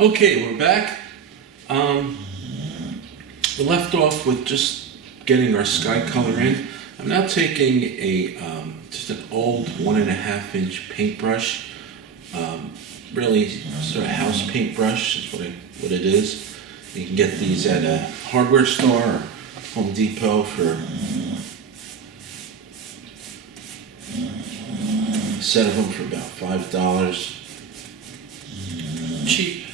Okay, we're back. We left off with just getting our sky color in. I'm now taking a just an old 1.5 inch paintbrush, really sort of house paintbrush is what it is. You can get these at a hardware store or Home Depot for a set of them for about $5. Cheap.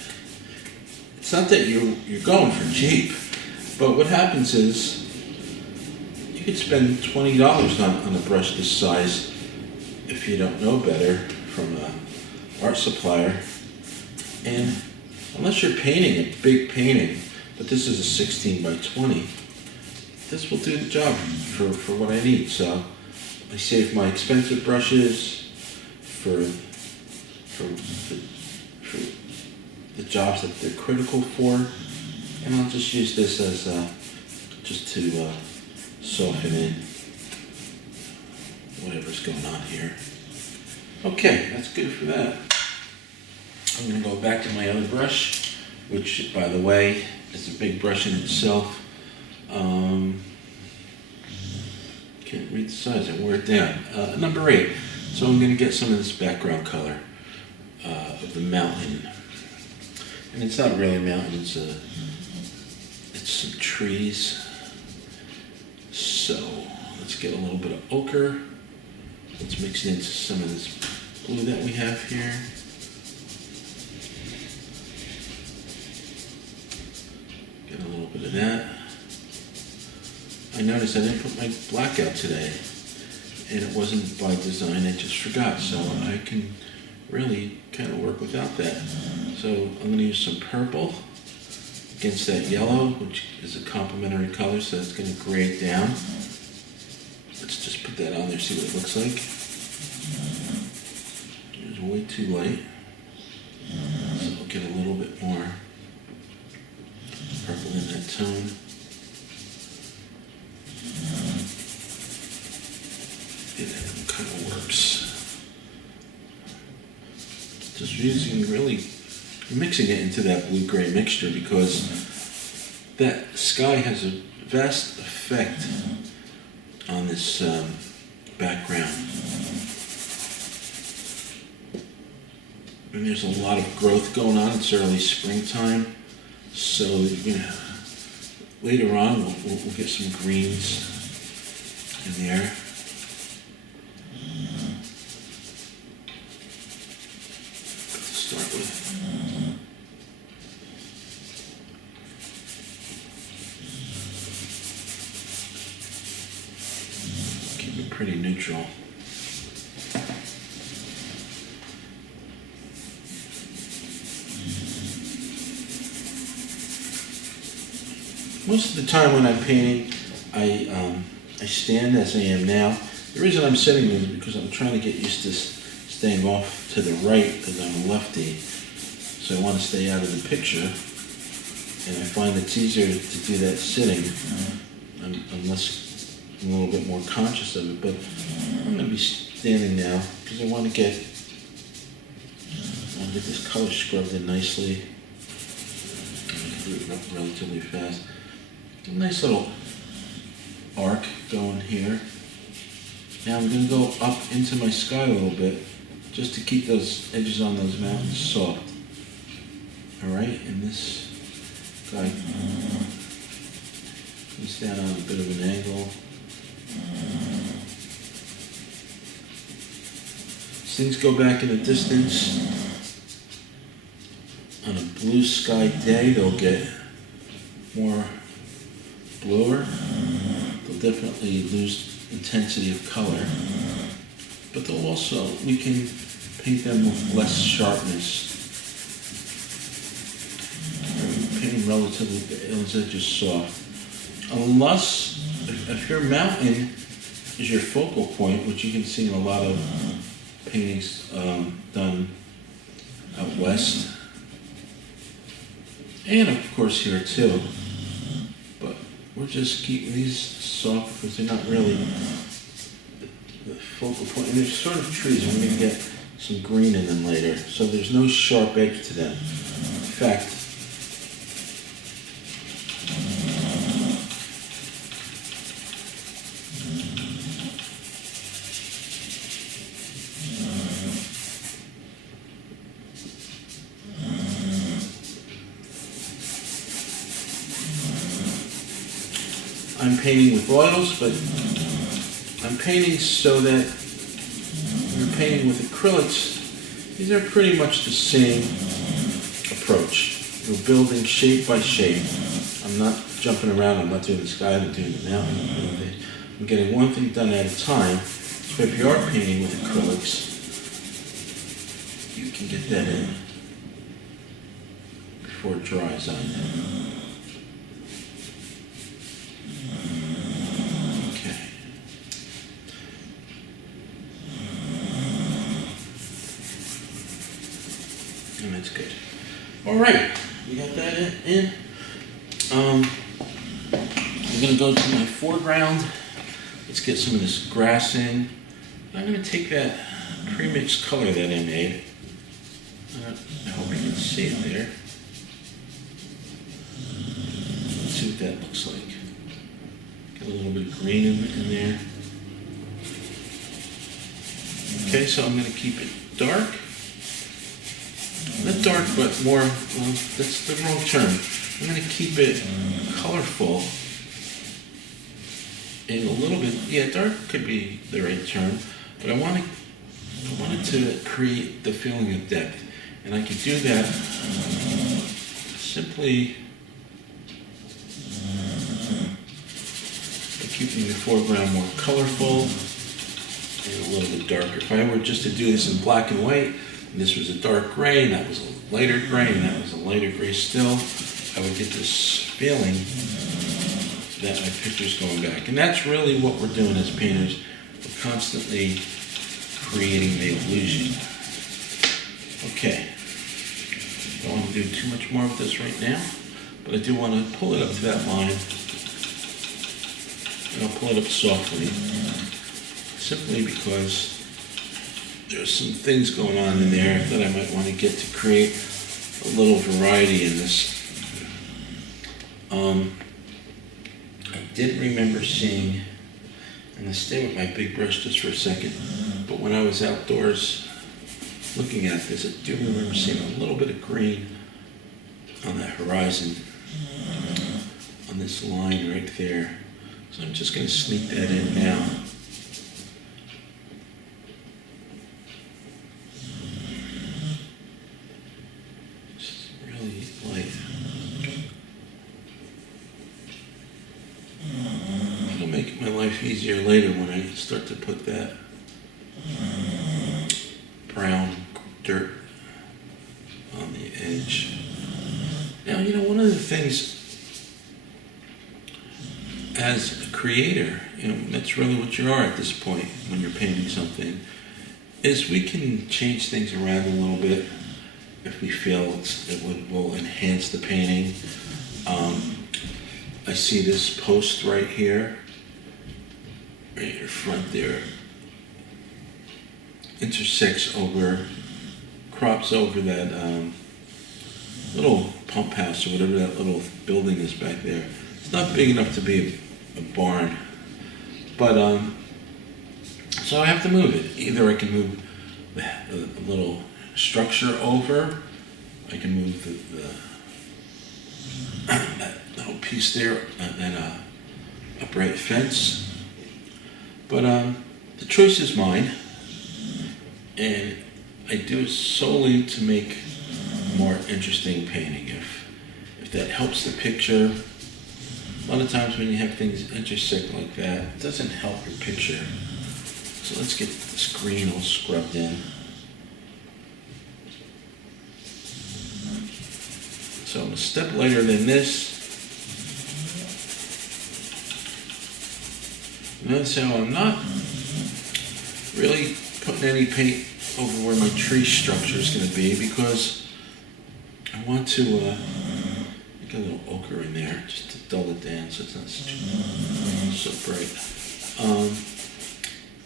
It's not that you're going for cheap, but what happens is you could spend $20 on a brush this size if you don't know better from an art supplier. And unless you're painting a big painting, but this is a 16 by 20, this will do the job for what I need. So I save my expensive brushes for the jobs that they're critical for, and I'll just use this as just to soften in whatever's going on here. Okay, that's good for that. I'm going to go back to my other brush, which, by the way, is a big brush in itself. Can't read the size, I wore it down. Number 8. So I'm going to get some of this background color of the mountain. And it's not really a mountain, it's some trees. So let's get a little bit of ochre. Let's mix it into some of this blue that we have here. Get a little bit of that. I noticed I didn't put my black out today, and it wasn't by design, I just forgot, so I can really kind of work without that. So I'm going to use some purple against that yellow, which is a complementary color, so it's going to grade down. Let's just put that on there, see what it looks like. It's way too light, so we'll get a little bit more purple in that tone. Yeah, that kind of works. Just using really mixing it into that blue-gray mixture, because that sky has a vast effect on this background. And there's a lot of growth going on. It's early springtime, so later on we'll get some greens in there. Start with. Keep it pretty neutral. Most of the time when I'm painting, I stand as I am now. The reason I'm sitting is because I'm trying to get used to staying off to the right, because I'm a lefty, so I want to stay out of the picture, and I find it's easier to do that sitting. Unless I'm a little bit more conscious of it, but I'm going to be standing now because I want to get this color scrubbed in nicely. I can do it relatively fast. A nice little arc going here. Now I'm going to go up into my sky a little bit, just to keep those edges on those mountains soft. Alright, and this guy comes down on a bit of an angle. As things go back in the distance, on a blue sky day they'll get more bluer. They'll definitely lose intensity of color, but they'll also, we can paint them with less sharpness. Painting relatively, those edges soft. Unless, if your mountain is your focal point, which you can see in a lot of paintings done out west, and of course here too, but we're just keeping these soft because they're not really the focal point. And they're sort of trees, and we're going to get some green in them later, so there's no sharp edge to them. effect. I'm painting with oils, but I'm painting so that when you're painting with acrylics, these are pretty much the same approach. You're building shape by shape. I'm not jumping around, I'm not doing the sky, I'm doing the mountain. I'm getting one thing done at a time. So if you are painting with acrylics, you can get that in before it dries on you. And that's good. All right, we got that in. I'm going to go to my foreground. Let's get some of this grass in. I'm going to take that pre-mixed color that I made. I hope you can see it there. Let's see what that looks like. Get a little bit of green in there. Okay, so I'm going to keep it dark. Not dark, but more, well, that's the wrong term. I'm going to keep it colorful and a little bit, yeah, dark could be the right term, but I wanted to create the feeling of depth. And I can do that simply by keeping the foreground more colorful and a little bit darker. If I were just to do this in black and white, and this was a dark gray, and that was a lighter gray, and that was a lighter gray still, I would get this feeling that my picture's going back. And that's really what we're doing as painters. We're constantly creating the illusion. Okay. Don't want to do too much more with this right now, but I do want to pull it up to that line. And I'll pull it up softly, simply because there's some things going on in there that I might want to get to create a little variety in this. I did remember seeing, and I stay with my big brush just for a second, but when I was outdoors looking at this, I do remember seeing a little bit of green on that horizon, on this line right there. So I'm just going to sneak that in now. Make my life easier later when I start to put that brown dirt on the edge. Now, you know, one of the things as a creator, you know, that's really what you are at this point when you're painting something, is we can change things around a little bit if we feel it will enhance the painting. I see this post right here. Right in front there, intersects over, crops over that little pump house or whatever that little building is back there. It's not big enough to be a barn, but so I have to move it. Either I can move the little structure over, I can move that little piece there and a bright fence. But the choice is mine, and I do it solely to make a more interesting painting. If that helps the picture, a lot of times when you have things intersect like that, it doesn't help your picture. So let's get this green all scrubbed in. So I'm a step lighter than this. Notice how I'm not really putting any paint over where my tree structure is going to be, because I want to get a little ochre in there just to dull it down so it's not so bright.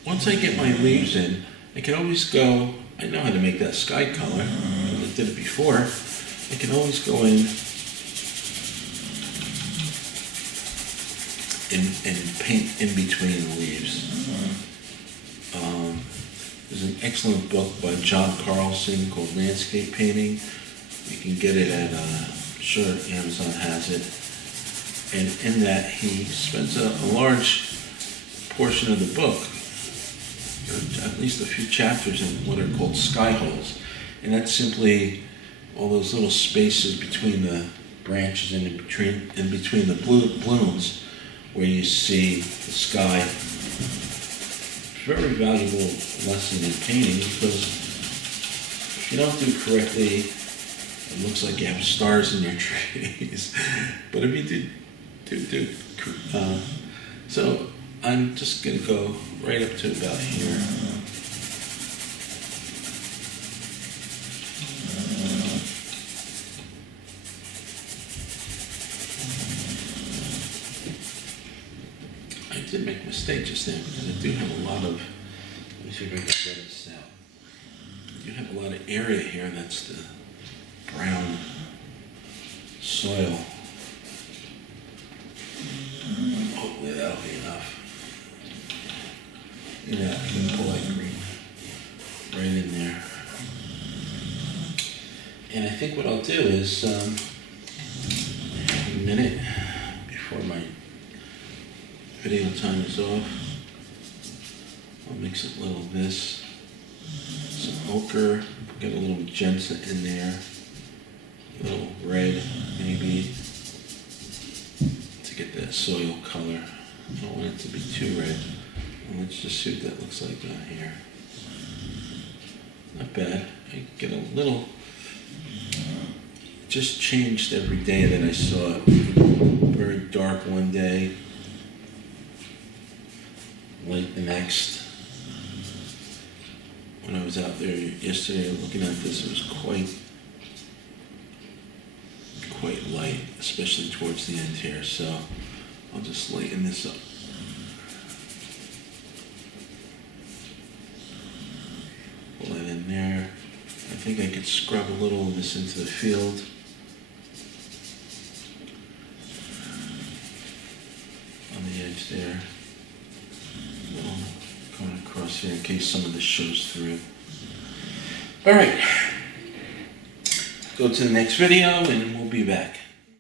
Once I get my leaves in, I can always go, I know how to make that sky color, because I did it before. I can always go in and paint in between the leaves. There's an excellent book by John Carlson called Landscape Painting. You can get it at, I'm sure Amazon has it. And in that, he spends a large portion of the book, or at least a few chapters, in what are called sky holes. And that's simply all those little spaces between the branches and in between the blooms where you see the sky. It's a very valuable lesson in painting because if you don't do it correctly, it looks like you have stars in your trees. But if you do, so I'm just going to go right up to about here. I did make a mistake just now because I do have a lot of, let me see if I can get this out. I do have a lot of area here that's the brown soil. Hopefully that'll be enough. Yeah, I can pull that green right in there. And I think what I'll do is, a minute before my video time is off, I'll mix a little of this, some ochre, get a little magenta in there, a little red maybe, to get that soil color. I don't want it to be too red. And let's just see what that looks like down here. Not bad. I get a little, just changed every day that I saw it. Very dark one day, light the next. When I was out there yesterday looking at this, it was quite light, especially towards the end here. So I'll just lighten this up. Pull that in there. I think I could scrub a little of this into the field. On the edge there. A little going across here in case some of this shows through. All right. Go to the next video and we'll be back.